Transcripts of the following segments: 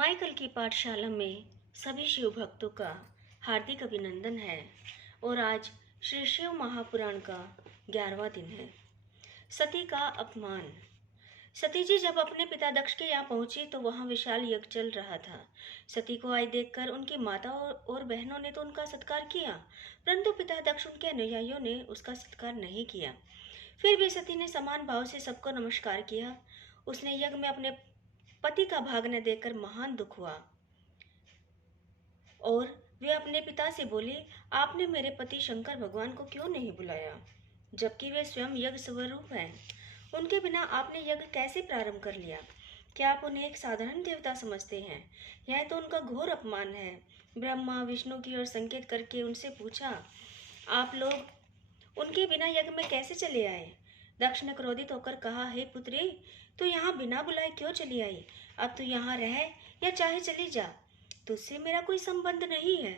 Michael की पाठशाला में सभी शिव भक्तों का हार्दिक अभिनंदन है और आज श्री शिव महापुराण का 11वां दिन है। सती का अपमान। सती जी जब अपने पिता दक्ष के यहाँ पहुंची तो वहां विशाल यज्ञ चल रहा था। सती को आई देखकर उनकी माता और बहनों ने तो उनका सत्कार किया, परंतु पिता दक्ष उनके अनुयायियों ने उसका सत्कार नहीं किया। फिर भी सती ने समान भाव से सबको नमस्कार किया। उसने यज्ञ में अपने पति का भाग न देखकर महान दुख हुआ और वे अपने पिता से बोली, आपने मेरे पति शंकर भगवान को क्यों नहीं बुलाया, जबकि वे स्वयं यज्ञ स्वरूप हैं। उनके बिना आपने यज्ञ कैसे प्रारंभ कर लिया? क्या आप उन्हें एक साधारण देवता समझते हैं? यह तो उनका घोर अपमान है। ब्रह्मा विष्णु की ओर संकेत करके उनसे पूछा, आप लोग उनके बिना यज्ञ में कैसे चले आए? दक्ष ने क्रोधित होकर कहा, हे पुत्री, तू यहाँ बिना बुलाए क्यों चली आई? अब तू यहाँ रह या चाहे चली जा, तुझसे मेरा कोई संबंध नहीं है।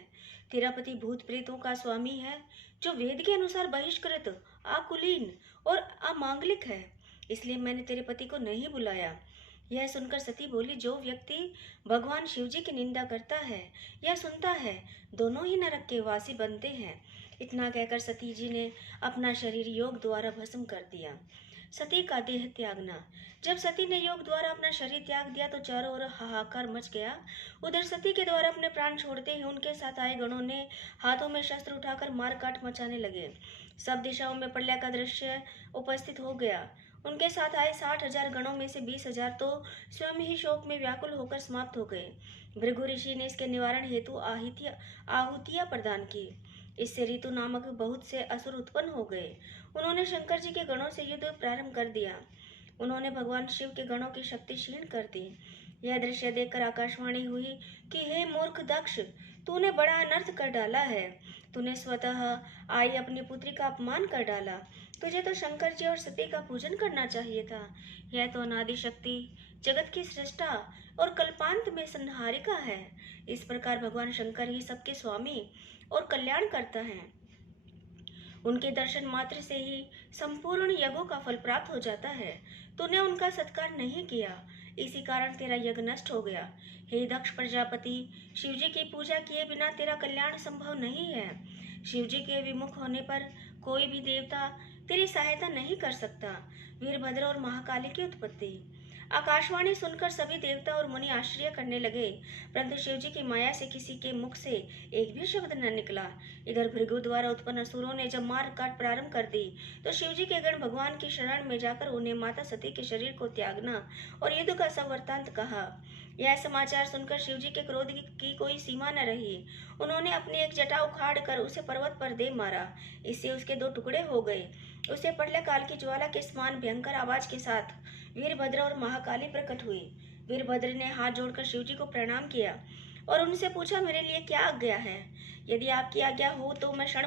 तेरा पति भूत प्रेतों का स्वामी है, जो वेद के अनुसार बहिष्कृत, अकुलीन और अमांगलिक है, इसलिए मैंने तेरे पति को नहीं बुलाया। यह सुनकर सती बोली, जो व्यक्ति भगवान शिव जी की निंदा करता है या सुनता है, दोनों ही नरक के वासी बनते हैं। इतना कहकर सती जी ने अपना शरीर योग द्वारा भस्म कर दिया। सती का देह त्यागना। जब सती ने योग द्वारा अपना शरीर त्याग दिया तो चारों ओर हाहाकार मच गया। उधर सती के द्वारा अपने प्राण छोड़ते ही उनके साथ आए गणों ने हाथों में शस्त्र उठाकर मारकाट मचाने लगे। सब दिशाओं में प्रलय का दृश्य उपस्थित हो गया। उनके साथ आए 60,000 गणों में से 20,000 तो स्वयं ही शोक में व्याकुल होकर समाप्त हो गए। भृगु ऋषि ने इसके निवारण हेतु आहुतियां प्रदान की। इससे ऋतु नामक बहुत से असुर उत्पन्न हो गए। उन्होंने शंकर जी के गणों से युद्ध प्रारंभ कर दिया। उन्होंने भगवान शिव के गणों की शक्ति क्षीण कर दी। यह दृश्य देखकर आकाशवाणी हुई कि हे मूर्ख दक्ष, तूने बड़ा अनर्थ कर डाला है। तूने स्वतः आई अपनी पुत्री का अपमान कर डाला। तुझे तो शंकर जी और सती का पूजन करना चाहिए था। यह तो अनादि शक्ति, जगत की सृष्टा और कल्पांत में संहारिका है। इस प्रकार भगवान शंकर ही सबके स्वामी और कल्याण करता है। उनके दर्शन मात्र से ही संपूर्ण यज्ञों का फल प्राप्त हो जाता है। तूने उनका सत्कार नहीं किया, इसी कारण तेरा यज्ञ नष्ट हो गया। हे दक्ष प्रजापति, शिवजी की पूजा किए बिना तेरा कल्याण संभव नहीं है। शिवजी के विमुख होने पर कोई भी देवता तेरी सहायता नहीं कर सकता। वीरभद्र और महाकाली की उत्पत्ति। आकाशवाणी सुनकर सभी देवता और मुनि आश्चर्य करने लगे, परंतु शिवजी की माया से किसी के मुख से एक भी शब्द न निकला। इधर भृगु द्वारा उत्पन्न असुरों ने जब मार काट प्रारंभ कर दी तो शिवजी के गण भगवान की शरण में जाकर उन्हें माता सती के शरीर को त्यागना और युद्ध का सब वृत्तांत कहा। यह समाचार सुनकर शिवजी के क्रोध की कोई सीमा न रही। उन्होंने अपनी एक जटा उखाड़ कर उसे पर्वत पर दे मारा। इससे उसके 2 टुकड़े हो गए। उसे प्रलय काल की ज्वाला के समान भयंकर आवाज के साथ वीरभद्र और महाकाली प्रकट हुई। वीरभद्र ने हाथ जोड़कर शिवजी को प्रणाम किया और उनसे पूछा, मेरे लिए क्या आज्ञा है? यदि आपकी आज्ञा हो तो मैं क्षण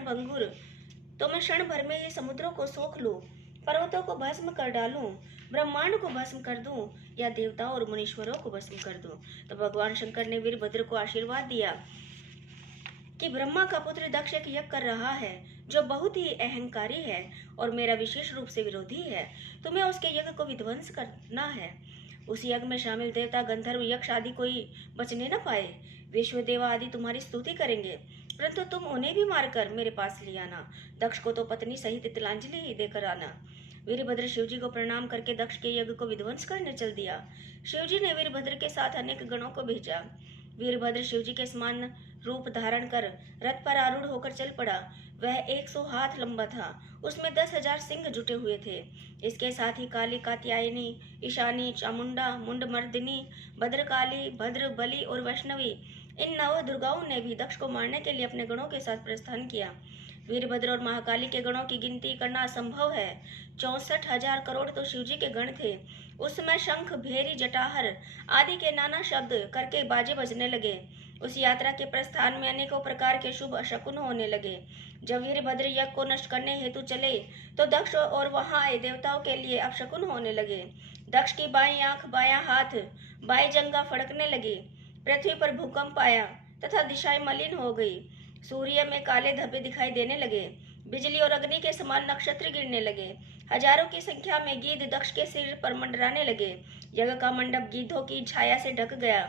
भर में ही समुद्रों को सोख लूं, पर्वतों को भस्म कर डालूं, ब्रह्मांड को भस्म कर दूं या देवताओं और मुनीश्वरों को भस्म कर दूं। तो भगवान शंकर ने वीरभद्र को आशीर्वाद दिया कि ब्रह्मा का पुत्र दक्ष एक यज्ञ कर रहा है जो बहुत ही अहंकारी है और मेरा विशेष रूप से विरोधी है। तुम्हें उसके यज्ञ को विध्वंस करना है। उस यज्ञ में शामिल देवता, गंधर्व, यक्ष आदि कोई बचने न पाए। विश्व देवा आदि तुम्हारी स्तुति करेंगे, परंतु तुम उन्हें भी मारकर मेरे पास ले आना। दक्ष को तो पत्नी सहित तिलांजलि ही देकर आना। वीरभद्र शिवजी को प्रणाम करके दक्ष के यज्ञ को विध्वंस करने चल दिया। शिवजी ने वीरभद्र के साथ अनेक गणों को भेजा। वीरभद्र शिवजी के समान रूप धारण कर रथ पर आरूढ़ होकर चल पड़ा। वह 100 हाथ लंबा था। उसमें 10,000 सिंह जुटे हुए थे। इसके साथ ही काली, कात्यायनी, ईशानी, चामुंडा, मुंडमर्दिनी, भद्रकाली, भद्र, बली और वैष्णवी, इन 9 दुर्गाओं ने भी दक्ष को मारने के लिए अपने गणों के साथ प्रस्थान किया। वीरभद्र और महाकाली के गणों की गिनती करना असंभव है। 64,000 करोड़ तो शिवजी के गण थे। उस समय शंख, भेरी, जटाहर आदि के नाना शब्द करके बाजे बजने लगे। उस यात्रा के प्रस्थान में अनेकों प्रकार के शुभ अशकुन होने लगे। जब वीरभद्र यज्ञ को नष्ट करने हेतु चले तो दक्ष और वहां आए देवताओं के लिए अपशकुन होने लगे। दक्ष की बाईं आंख, बायां हाथ, बाईं जंघा फड़कने लगी। पृथ्वी पर भूकंप आया तथा दिशाएं मलिन हो गई। सूर्य में काले धब्बे दिखाई देने लगे। बिजली और अग्नि के समान नक्षत्र गिरने लगे। हजारों की संख्या में गीध दक्ष के सिर पर मंडराने लगे। यज्ञ का मंडप गीधों की छाया से ढक गया।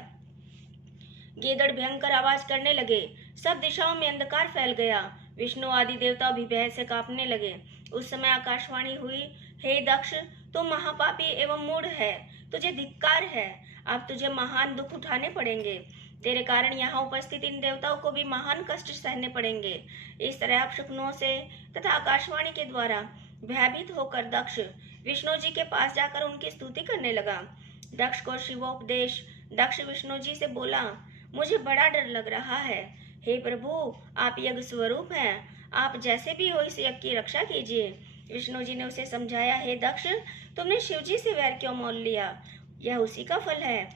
गीदड़ भयंकर आवाज करने लगे। सब दिशाओं में अंधकार फैल गया। विष्णु आदि देवता भी भय से कांपने लगे। उस समय आकाशवाणी हुई, हे दक्ष, तू महापापी एवं मूढ़ है, तुझे धिक्कार है। अब तुझे महान दुख उठाने पड़ेंगे। तेरे कारण यहाँ उपस्थित इन देवताओं को भी महान कष्ट सहने पड़ेंगे। इस तरह अपशकुनों से तथा आकाशवाणी के द्वारा भयभीत होकर दक्ष विष्णु जी के पास जाकर उनकी स्तुति करने लगा। दक्ष को शिवोपदेश। दक्ष विष्णु जी से बोला, मुझे बड़ा डर लग रहा है। हे प्रभु, आप यज्ञ स्वरूप हैं, आप जैसे भी हो इस यज्ञ की रक्षा कीजिए। विष्णु जी ने उसे समझाया, हे दक्ष, तुमने शिव जी से वैर क्यों मोल लिया? यह उसी का फल है।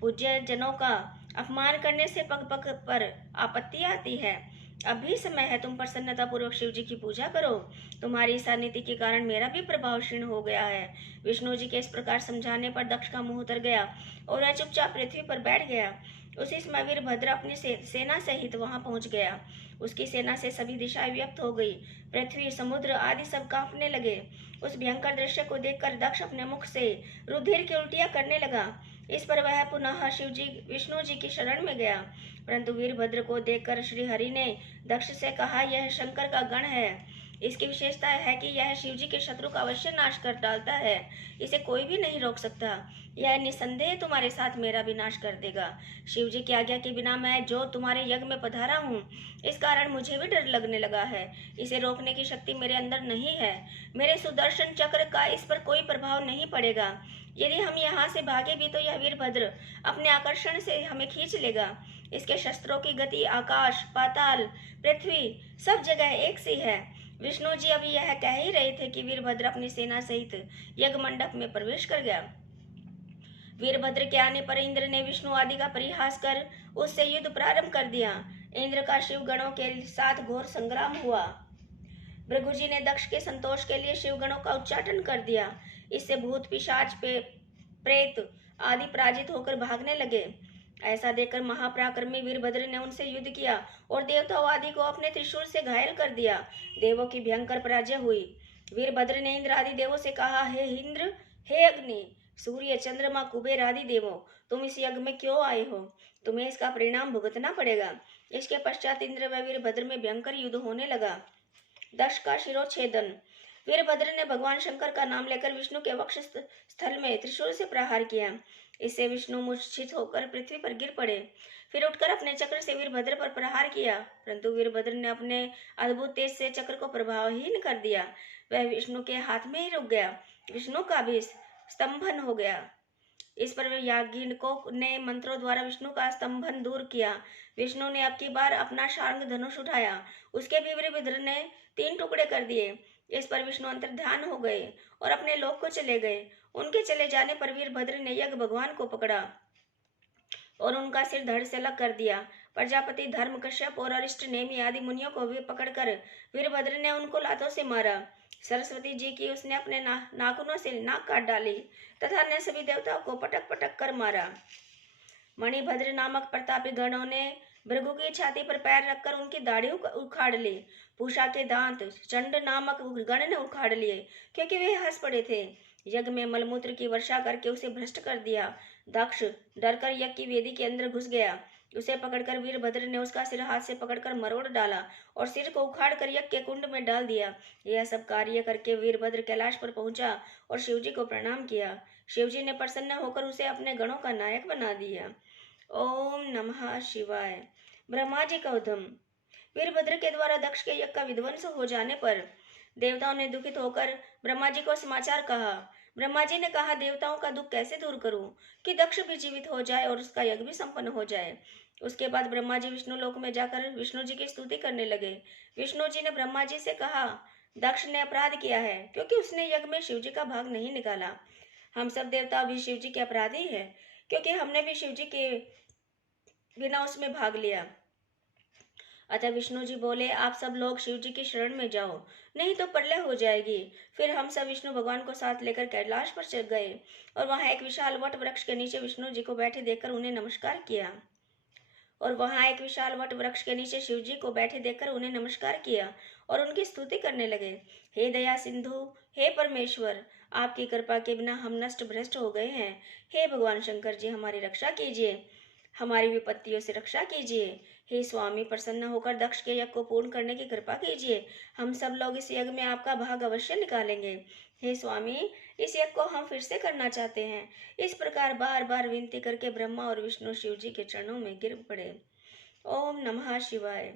पूज्य जनों का अपमान करने से पग पग पर आपत्ति आती है। अब भी समय है, तुम प्रसन्नता पूर्वक शिव जी की पूजा करो। तुम्हारी इस नीति के कारण मेरा भी प्रभाव क्षीण हो गया है। विष्णु जी के इस प्रकार समझाने पर दक्ष का मुंह उतर गया और वह चुपचाप पृथ्वी पर बैठ गया। उसी समय वीरभद्र अपनी सेना सहित वहां पहुंच गया। उसकी सेना से सभी दिशाएं व्याप्त हो गई। पृथ्वी, समुद्र आदि सब कांपने लगे। उस भयंकर दृश्य को देखकर दक्ष अपने मुख से रुधिर की उल्टियां करने लगा। इस पर वह पुनः शिव जी विष्णु जी की शरण में गया। परंतु वीरभद्र को देखकर श्री हरि ने दक्ष से कहा, यह शंकर का गण है। इसकी विशेषता है कि यह शिव जी के शत्रु का अवश्य नाश कर डालता है। इसे कोई भी नहीं रोक सकता। यह निसंदेह तुम्हारे साथ मेरा भी नाश कर देगा। शिव जी की आज्ञा के बिना मैं जो तुम्हारे यज्ञ में पधारा हूँ, इस कारण मुझे भी डर लगने लगा है। इसे रोकने की शक्ति मेरे अंदर नहीं है। मेरे सुदर्शन चक्र का इस पर कोई प्रभाव नहीं पड़ेगा। यदि हम यहाँ से भागे भी तो यह वीरभद्र अपने आकर्षण से हमें खींच लेगा। इसके शस्त्रों की गति आकाश, पाताल, पृथ्वी सब जगह एक सी है। विष्णु जी अभी यह कह ही रहे थे कि वीरभद्र अपनी सेना सहित यज्ञ मंडप में प्रवेश कर गया। वीरभद्र के आने पर इंद्र ने विष्णु आदि का परिहास कर उससे युद्ध प्रारंभ कर दिया। इंद्र का शिव गणों के साथ घोर संग्राम हुआ। भृगु जी ने दक्ष के संतोष के लिए शिव गणों का उच्चाटन कर दिया। इससे भूत, पिशाच, प्रेत आदि पराजित होकर भागने लगे। ऐसा देखकर महापराक्रमी वीरभद्र ने उनसे युद्ध किया और देवताओं आदि को अपने त्रिशूल से घायल कर दिया। देवों की भयंकर पराजय हुई। वीरभद्र ने इंद्र आदि देवों से कहा, हे इंद्र, हे अग्नि, सूर्य, चंद्रमा, कुबेर आदि देवों, तुम इस यज्ञ में क्यों आए हो? तुम्हें इसका परिणाम भुगतना पड़ेगा। इसके पश्चात इंद्र व वीरभद्र में भयंकर युद्ध होने लगा। दक्ष का शिरोच्छेदन। वीरभद्र ने भगवान शंकर का नाम लेकर विष्णु के वक्ष स्थल में त्रिशूल से प्रहार किया। इससे विष्णु मूर्छित होकर पृथ्वी पर गिर पड़े। फिर उठकर अपने चक्र से वीरभद्र पर प्रहार किया, परंतु वीरभद्र ने अपने अद्भुत तेज से चक्र को प्रभावहीन कर दिया। वह विष्णु के हाथ में ही रुक गया। विष्णु का भी स्तंभन हो गया। इस पर याज्ञिकों ने मंत्रों द्वारा विष्णु का स्तंभन दूर किया। विष्णु ने अब की बार अपना शार्ंग धनुष उठाया। उसके भी वीरभद्र ने 3 टुकड़े कर दिए। इस पर विष्णु अंतर्ध्यान हो गए और अपने लोक को चले गए। उनके चले जाने पर वीरभद्र ने यज्ञ भगवान को पकड़ा और उनका सिर धड़ से अलग कर दिया। प्रजापति, धर्म, कश्यप और अरिष्ट नेमि आदि मुनियों को भी पकड़कर वीरभद्र ने उनको लातों से मारा। सरस्वती जी की उसने अपने नाखूनों से नाक काट डाली तथा अन्य सभी देवताओं को पटक पटक कर मारा। मणिभद्र नामक प्रतापी गणों ने भृगु की छाती पर पैर रखकर उनकी दाढ़ी उखाड़ ली। पूषा के दांत चंड नामक गण ने उखाड़ लिए, क्योंकि वे हंस पड़े थे। यज्ञ में मलमूत्र की वर्षा करके उसे भ्रष्ट कर दिया। दक्ष डरकर यज्ञ की वेदी के अंदर घुस गया। उसे पकड़कर वीरभद्र ने उसका सिर हाथ से पकड़कर मरोड़ डाला और सिर को उखाड़कर यज्ञ के कुंड में डाल दिया। यह सब कार्य करके वीरभद्र कैलाश पर पहुंचा और शिवजी को प्रणाम किया। शिवजी ने प्रसन्न होकर उसे अपने गणों का नायक बना दिया। ओम नमः शिवाय। ब्रह्मा जी का उद्यम। वीरभद्र के द्वारा दक्ष के यज्ञ का विध्वंस हो जाने पर देवताओं ने दुखित होकर ब्रह्मा जी को समाचार कहा। ब्रह्मा जी ने कहा, देवताओं का दुख कैसे दूर करूं कि दक्ष भी जीवित हो जाए और उसका यज्ञ भी संपन्न हो जाए। उसके बाद ब्रह्मा जी विष्णु लोक में जाकर विष्णु जी की स्तुति करने लगे। विष्णु जी ने ब्रह्मा जी से कहा, दक्ष ने अपराध किया है क्योंकि उसने यज्ञ में शिव जी का भाग नहीं निकाला। हम सब देवता भी शिव जी के अपराधी हैं, क्योंकि हमने भी शिव जी के बिना उसमें भाग लिया। अतः विष्णु जी बोले, आप सब लोग शिव जी की शरण में जाओ, नहीं तो प्रलय हो जाएगी। फिर हम सब विष्णु भगवान को साथ लेकर कैलाश पर चल गए और वहां एक विशाल वट वृक्ष के नीचे विष्णु जी को बैठे देखकर उन्हें नमस्कार किया और उनकी स्तुति करने लगे। हे दया सिंधु, हे परमेश्वर, आपकी कृपा के बिना हम नष्ट भ्रष्ट हो गए हैं। हे भगवान शंकर जी, हमारी रक्षा कीजिए। हमारी विपत्तियों से रक्षा कीजिए। हे स्वामी, प्रसन्न होकर दक्ष के यज्ञ को पूर्ण करने की कृपा कीजिए। हम सब लोग इस यज्ञ में आपका भाग अवश्य निकालेंगे। हे स्वामी, इस यज्ञ को हम फिर से करना चाहते हैं। इस प्रकार बार बार विनती करके ब्रह्मा और विष्णु शिव जी के चरणों में गिर पड़े। ओम नमः शिवाय।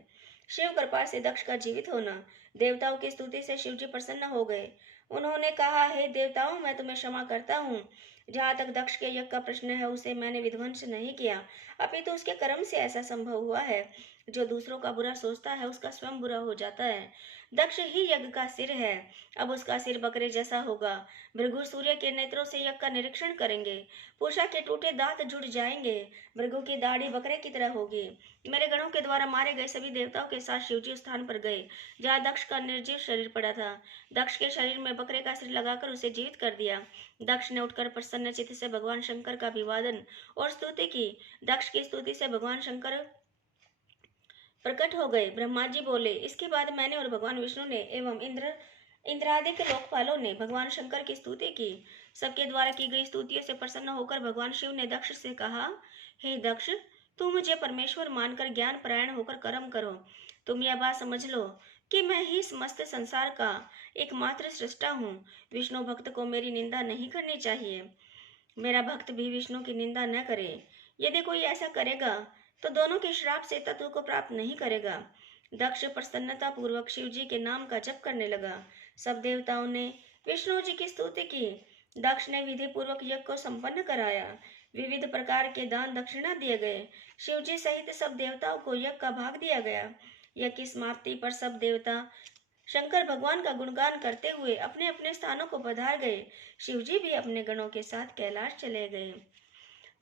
शिव कृपा से दक्ष का जीवित होना। देवताओं की स्तुति से शिव जी प्रसन्न हो गए। उन्होंने कहा, हे देवताओं, मैं तुम्हें क्षमा करता हूँ। जहाँ तक दक्ष के यज्ञ का प्रश्न है, उसे मैंने विध्वंस नहीं किया, अपितु तो उसके कर्म से ऐसा संभव हुआ है। जो दूसरों का बुरा सोचता है, उसका स्वयं बुरा हो जाता है। दक्ष ही यज्ञ का सिर है, अब उसका सिर बकरे जैसा होगा। भृगु सूर्य के नेत्रों से यज्ञ का निरीक्षण करेंगे। पूषा के टूटे दांत जुड़ जाएंगे। भृगु की दाढ़ी बकरे की तरह होगी। मेरे गणों के द्वारा मारे गए सभी देवताओं के साथ शिवजी उस स्थान पर गए जहाँ दक्ष का निर्जीव शरीर पड़ा था। दक्ष के शरीर में बकरे का सिर लगाकर उसे जीवित कर दिया। दक्ष ने उठकर प्रसन्न चित्त से भगवान शंकर का अभिवादन और स्तुति की। दक्ष की स्तुति से भगवान शंकर प्रकट हो गए। ब्रह्मा जी बोले, इसके बाद मैंने और भगवान विष्णु ने एवं इंद्रादि के लोकपालों ने भगवान शंकर की स्तुति की। सबके द्वारा की गई स्तुतियों से प्रसन्न होकर भगवान शिव ने दक्ष से कहा, हे दक्ष, तू मुझे परमेश्वर मानकर ज्ञान परायण होकर कर्म करो। तुम यह बात समझ लो कि मैं ही समस्त संसार का एकमात्र सृष्टा हूँ। विष्णु भक्त को मेरी निंदा नहीं करनी चाहिए। मेरा भक्त भी विष्णु की निंदा न करे। यदि कोई ऐसा करेगा तो दोनों के श्राप से तत्व को प्राप्त नहीं करेगा। दक्ष प्रसन्नता पूर्वक शिव जी के नाम का जप करने लगा। सब देवताओं ने विष्णु जी की स्तुति की। दक्ष ने विधि पूर्वक यज्ञ को संपन्न कराया। विविध प्रकार के दान दक्षिणा दिए गए। शिव जी सहित सब देवताओं को यज्ञ का भाग दिया गया। यज्ञ की समाप्ति पर सब देवता शंकर भगवान का गुणगान करते हुए अपने अपने स्थानों को पधार गए। शिवजी भी अपने गणों के साथ कैलाश चले गए।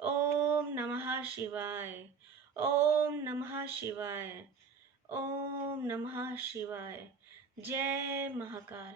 ओम नमः शिवाय। ओम नमः शिवाय। ओम नमः शिवाय। जय महाकाल।